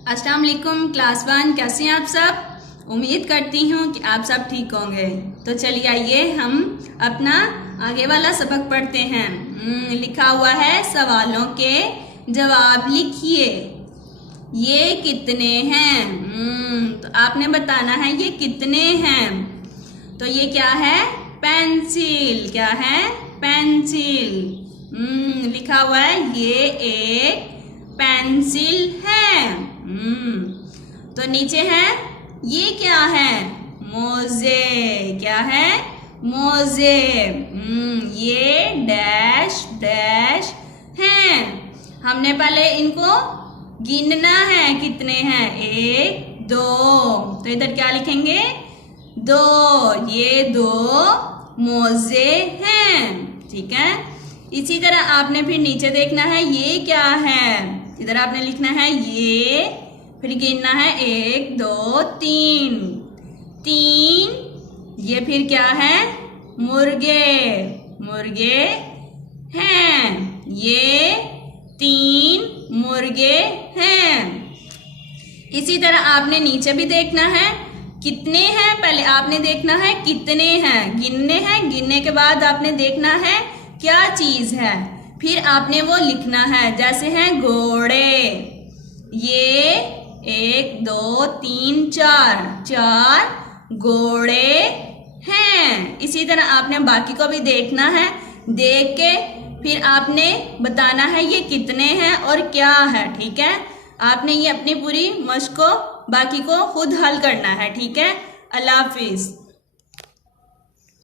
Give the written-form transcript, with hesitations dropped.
अस्सलाम वालेकुम क्लास 1, कैसे हैं आप सब। उम्मीद करती हूँ कि आप सब ठीक होंगे। तो चलिए आइए हम अपना आगे वाला सबक पढ़ते हैं। लिखा हुआ है सवालों के जवाब लिखिए। ये कितने हैं? तो आपने बताना है ये कितने हैं। तो ये क्या है? पेंसिल। क्या है? पेंसिल। लिखा हुआ है ये एक पेंसिल है। तो नीचे है ये क्या है? मोजे। क्या है? मोजे। ये डैश डैश हैं। हमने पहले इनको गिनना है कितने हैं। 1 2। तो इधर क्या लिखेंगे? 2। ये 2 मोजे हैं। ठीक है। इसी तरह आपने फिर नीचे देखना है ये क्या है। इधर आपने लिखना है ये, फिर गिनना है 1 2 3। 3। ये फिर क्या है? मुर्गे। मुर्गे हैं। ये 3 मुर्गे हैं। इसी तरह आपने नीचे भी देखना है कितने हैं। पहले आपने देखना है कितने हैं, गिनने हैं। गिनने के बाद आपने देखना है क्या चीज है, फिर आपने वो लिखना है। जैसे हैं घोड़े। ये 1 2 3 4 4 घोड़े हैं। इसी तरह आपने बाकी को भी देखना है। देख के फिर आपने बताना है ये कितने हैं और क्या है। ठीक है। आपने ये अपनी पूरी मश्क को बाकी को खुद हल करना है। ठीक है। अल्लाह हाफिज।